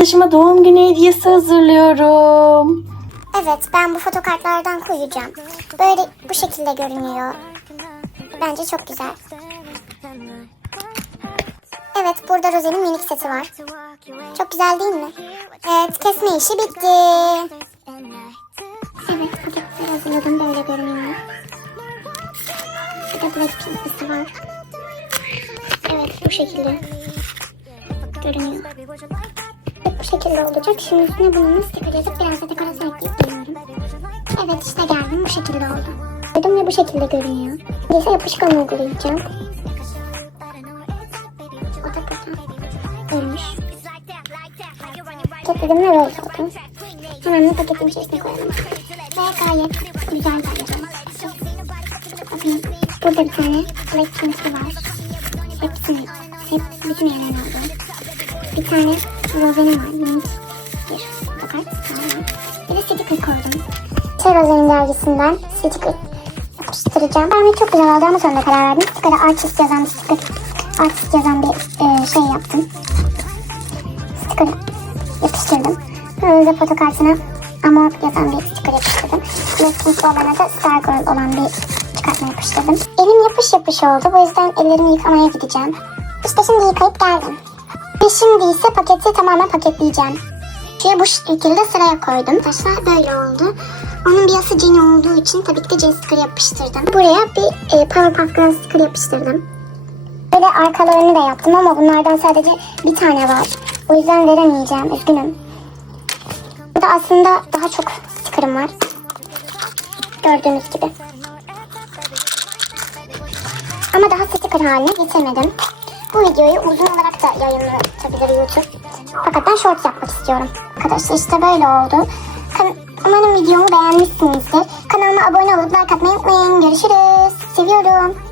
Arkadaşıma doğum günü hediyesi hazırlıyorum. Evet ben bu fotokartlardan koyacağım. Böyle bu şekilde görünüyor. Bence çok güzel. Evet burada Rose'nin minik seti var. Çok güzel değil mi? Evet kesme işi bitti. Evet paketleri hazırladım böyle görünüyor. Bir de Blackpink sesi var. Evet bu şekilde görünüyor. Bu şekilde olacak. Şimdi üstüne bunu sticker yazıp biraz da dekorasyon ekleyip geliyorum. Evet işte geldim bu şekilde oldu. Dedim ve bu şekilde görünüyor. Neyse yapışkan uygulayacağım. O da burada. Ölmüş. Paketledim ve roll aldım. Hemen de paketin içerisine koyalım. Ve gayet güzel bence. Bakın burada bir tane Blackpink'i var. Hepsini, hep bütün yerlerine aldım. Bir tane Rose'nin var. Minik bir var. Bir de sticker koydum. Şey Rose'nin dergisinden sticker yapıştıracağım. Ben çok güzel oldu ama sonunda karar verdim. Sticker'a artist yazan bir sticker. Artist yazan bir e, şey yaptım. Sticker yapıştırdım. Rose fotokartına Amor yazan bir sticker yapıştırdım. Blackpink olana da Stargirl olan bir çıkartma yapıştırdım. Elim yapış yapış oldu. Bu yüzden ellerimi yıkamaya gideceğim. İşte şimdi yıkayıp geldim. Ve şimdi ise paketi tamamen paketleyeceğim. Şuraya bu şekilde sıraya koydum. Taşlar böyle oldu. Onun bir yası Jenny olduğu için tabii ki de J sticker yapıştırdım. Buraya bir e, Powerpuff Girls sticker yapıştırdım. Böyle arkalarını da yaptım ama bunlardan sadece bir tane var. O yüzden veremeyeceğim. Üzgünüm. Burada aslında daha çok stickerım var. Gördüğünüz gibi. Ama daha sticker haline getirmedim. Bu videoyu uzun olarak da yayınlatabilir YouTube. Fakat ben short yapmak istiyorum. Arkadaşlar işte böyle oldu. Kan- Umarım videomu beğenmişsinizdir. Kanalıma abone olup like atmayı unutmayın. Görüşürüz. Seviyorum.